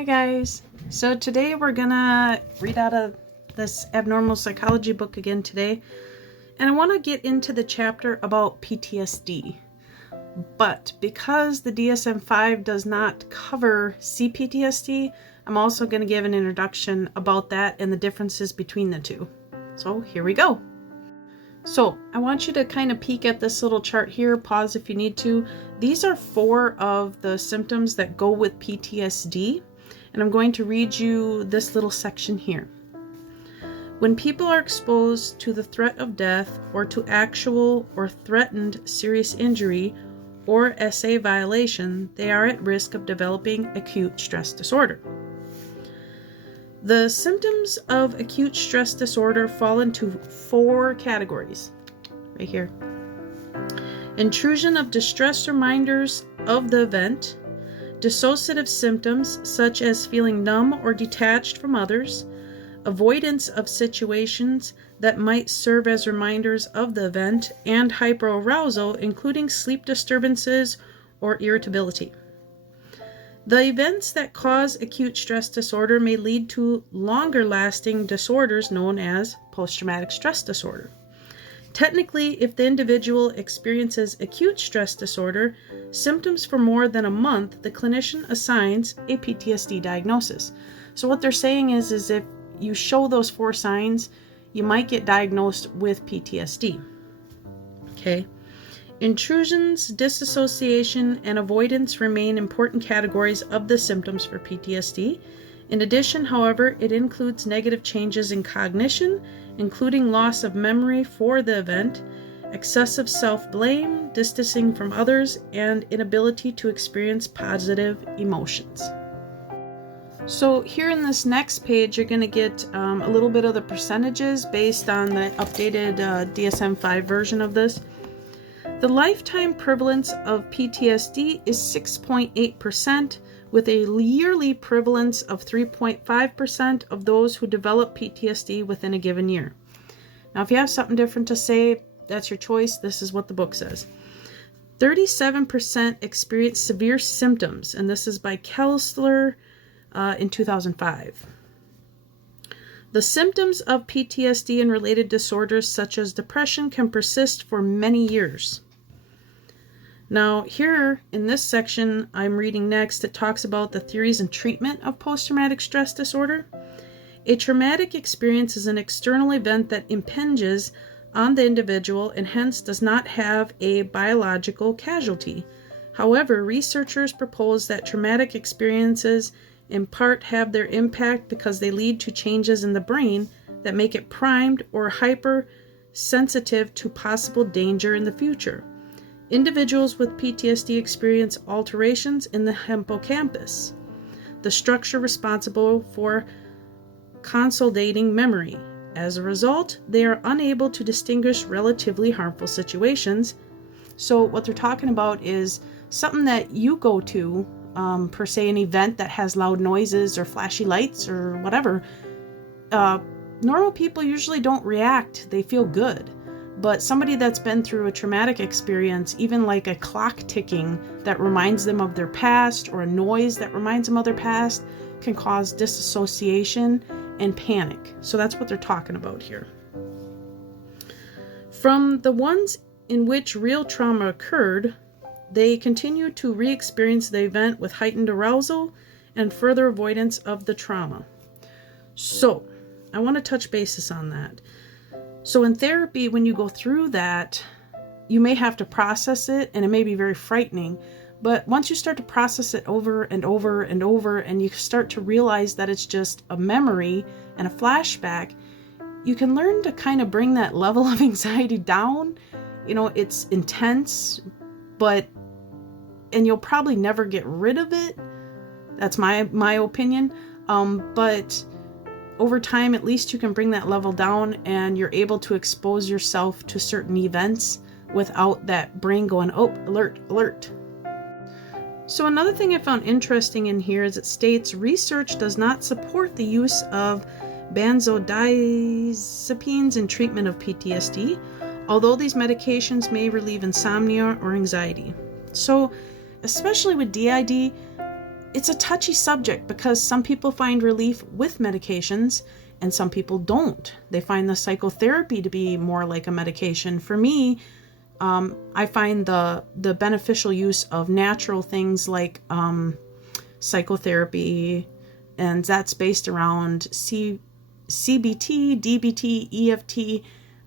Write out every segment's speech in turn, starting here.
Hi guys. So today we're gonna read out of this abnormal psychology book again today, and I want to get into the chapter about PTSD. But because the DSM-5 does not cover CPTSD, I'm also going to give an introduction about that and the differences between the two. So here we go. So I want you to kind of peek at this little chart here, pause if you need to. These are 4 of the symptoms that go with PTSD, and I'm going to read you this little section here. When people are exposed to the threat of death or to actual or threatened serious injury or SA violation, they are at risk of developing acute stress disorder. The symptoms of acute stress disorder fall into 4 categories, right here. Intrusion of distress reminders of the event, dissociative symptoms such as feeling numb or detached from others, avoidance of situations that might serve as reminders of the event, and hyperarousal, including sleep disturbances or irritability. The events that cause acute stress disorder may lead to longer-lasting disorders known as post-traumatic stress disorder. Technically, if the individual experiences acute stress disorder symptoms for more than a month, the clinician assigns a PTSD diagnosis. So what they're saying is if you show those 4 signs, you might get diagnosed with PTSD. Okay. Intrusions, disassociation, and avoidance remain important categories of the symptoms for PTSD. In addition, however, it includes negative changes in cognition, including loss of memory for the event, excessive self-blame, distancing from others, and inability to experience positive emotions. So here in this next page, you're going to get a little bit of the percentages based on the updated DSM-5 version of this. The lifetime prevalence of PTSD is 6.8%, with a yearly prevalence of 3.5% of those who develop PTSD within a given year. Now, if you have something different to say, that's your choice. This is what the book says. 37% experience severe symptoms, and this is by Kessler in 2005. The symptoms of PTSD and related disorders such as depression can persist for many years. Now, here in this section I'm reading next, it talks about the theories and treatment of post-traumatic stress disorder. A traumatic experience is an external event that impinges on the individual and hence does not have a biological casualty. However, researchers propose that traumatic experiences in part have their impact because they lead to changes in the brain that make it primed or hypersensitive to possible danger in the future. Individuals with PTSD experience alterations in the hippocampus, the structure responsible for consolidating memory. As a result, they are unable to distinguish relatively harmful situations. So what they're talking about is something that you go to, per se an event that has loud noises or flashy lights or whatever. Normal people usually don't react. They feel good. But somebody that's been through a traumatic experience, even like a clock ticking that reminds them of their past or a noise that reminds them of their past, can cause disassociation and panic. So that's what they're talking about here. From the ones in which real trauma occurred, they continue to re-experience the event with heightened arousal and further avoidance of the trauma. So I want to touch bases on that. So in therapy, when you go through that, you may have to process it, and it may be very frightening. But once you start to process it over and over and over, and you start to realize that it's just a memory and a flashback, you can learn to kind of bring that level of anxiety down. You know, it's intense, and you'll probably never get rid of it. That's my opinion. But over time, at least you can bring that level down and you're able to expose yourself to certain events without that brain going, oh, alert, alert. So another thing I found interesting in here is it states research does not support the use of benzodiazepines in treatment of PTSD, although these medications may relieve insomnia or anxiety. So especially with DID, it's a touchy subject because some people find relief with medications and some people don't. They find the psychotherapy to be more like a medication. For me, I find the beneficial use of natural things like psychotherapy, and that's based around CBT, DBT, EFT,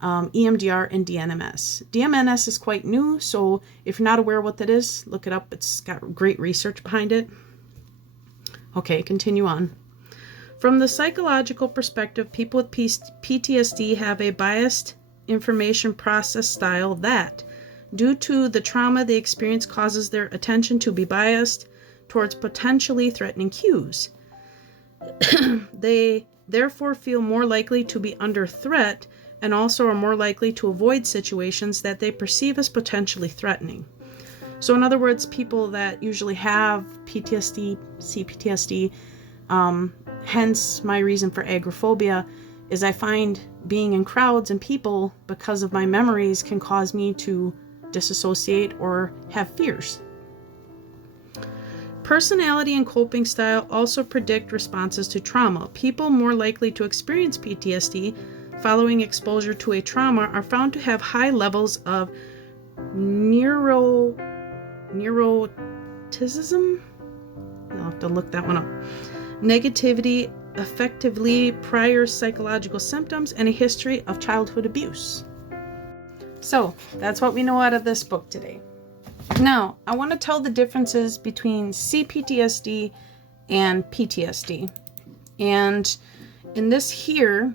EMDR, and DMNS. DMNS is quite new, so if you're not aware what that is, look it up. It's got great research behind it. Okay, continue on. From the psychological perspective, people with PTSD have a biased information process style that, due to the trauma they experience, causes their attention to be biased towards potentially threatening cues. They therefore feel more likely to be under threat and also are more likely to avoid situations that they perceive as potentially threatening. So in other words, people that usually have PTSD, CPTSD, hence my reason for agoraphobia, is I find being in crowds and people because of my memories can cause me to disassociate or have fears. Personality and coping style also predict responses to trauma. People more likely to experience PTSD following exposure to a trauma are found to have high levels of neuroticism. I'll have to look that one up. Negativity, effectively prior psychological symptoms, and a history of childhood abuse. So that's what we know out of this book today. Now, I want to tell the differences between CPTSD and PTSD. And in this here,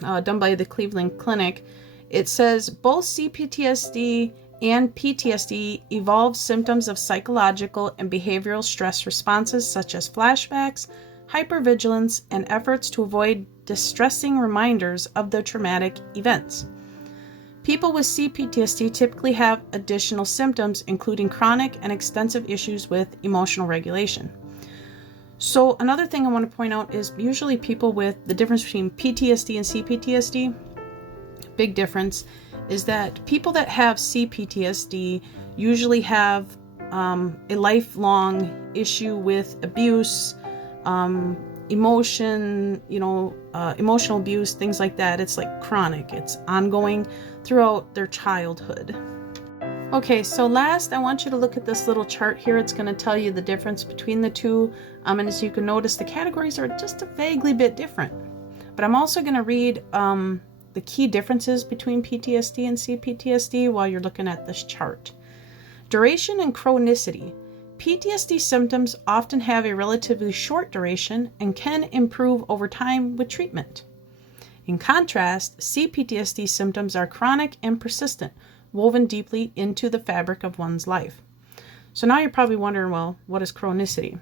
done by the Cleveland Clinic, it says both CPTSD and PTSD evolve symptoms of psychological and behavioral stress responses such as flashbacks, hypervigilance, and efforts to avoid distressing reminders of the traumatic events. People with CPTSD typically have additional symptoms, including chronic and extensive issues with emotional regulation. So another thing I want to point out is usually people with the difference between PTSD and CPTSD, big difference, is that people that have CPTSD usually have a lifelong issue with abuse, emotional abuse, things like that. It's like chronic. It's ongoing throughout their childhood. Okay, so last I want you to look at this little chart here. It's going to tell you the difference between the two. And as you can notice, the categories are just a vaguely bit different. But I'm also going to read the key differences between PTSD and CPTSD while you're looking at this chart. Duration and chronicity. PTSD symptoms often have a relatively short duration and can improve over time with treatment. In contrast, CPTSD symptoms are chronic and persistent, woven deeply into the fabric of one's life. So now you're probably wondering, well, what is chronicity?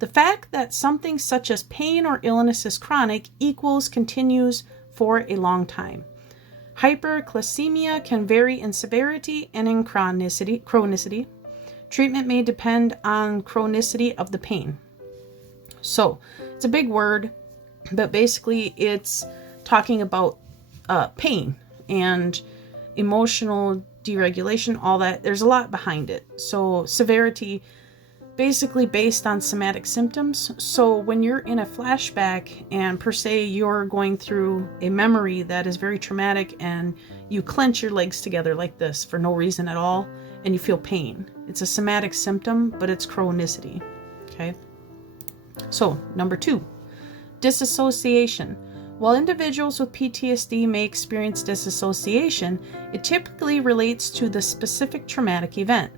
The fact that something such as pain or illness is chronic equals continues for a long time. Hyperglycemia can vary in severity and in chronicity. Treatment may depend on chronicity of the pain. So it's a big word, but basically it's talking about pain and emotional deregulation, all that. There's a lot behind it. So severity, basically based on somatic symptoms. So when you're in a flashback and per se you're going through a memory that is very traumatic and you clench your legs together like this for no reason at all and you feel pain, it's a somatic symptom, but it's chronicity. Okay. So number 2, disassociation. While individuals with PTSD may experience disassociation, it typically relates to the specific traumatic event.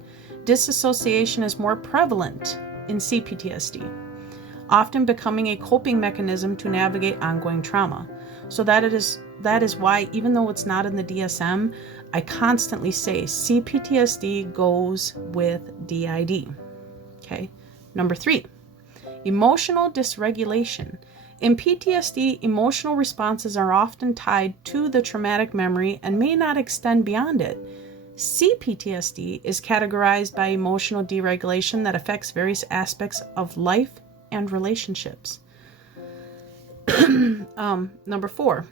Disassociation is more prevalent in CPTSD, often becoming a coping mechanism to navigate ongoing trauma. So that is why, even though it's not in the DSM, I constantly say CPTSD goes with DID. Okay. Number 3, emotional dysregulation. In PTSD, emotional responses are often tied to the traumatic memory and may not extend beyond it. CPTSD is categorized by emotional deregulation that affects various aspects of life and relationships. Number 4,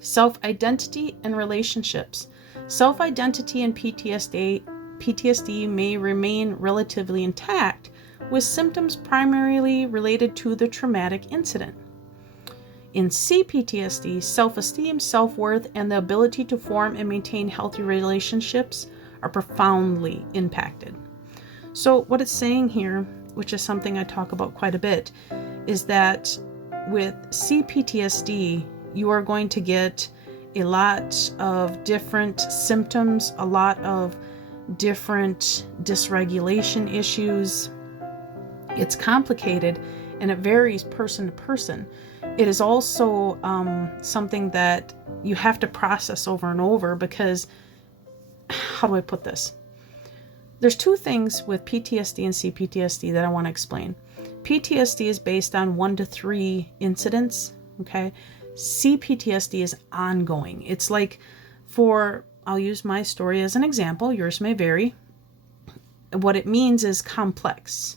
self-identity and relationships. Self-identity in PTSD may remain relatively intact, with symptoms primarily related to the traumatic incident. In CPTSD, self-esteem, self-worth, and the ability to form and maintain healthy relationships are profoundly impacted. So what it's saying here, which is something I talk about quite a bit, is that with CPTSD, you are going to get a lot of different symptoms, a lot of different dysregulation issues. It's complicated and it varies person to person. It is also something that you have to process over and over because, how do I put this? There's two things with PTSD and CPTSD that I want to explain. PTSD is based on 1 to 3 incidents, okay? CPTSD is ongoing. It's like I'll use my story as an example, yours may vary. What it means is complex,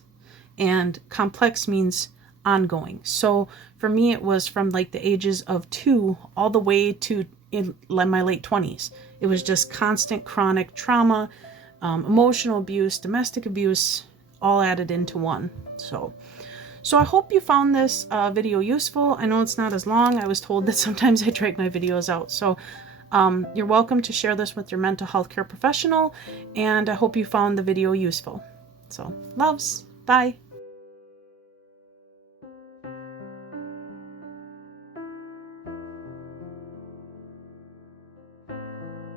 and complex means ongoing. So for me, it was from like the ages of 2 all the way to in my late 20s. It was just constant chronic trauma, emotional abuse, domestic abuse, all added into one. So I hope you found this video useful. I know it's not as long. I was told that sometimes I drag my videos out. So you're welcome to share this with your mental health care professional, and I hope you found the video useful. So loves. Bye.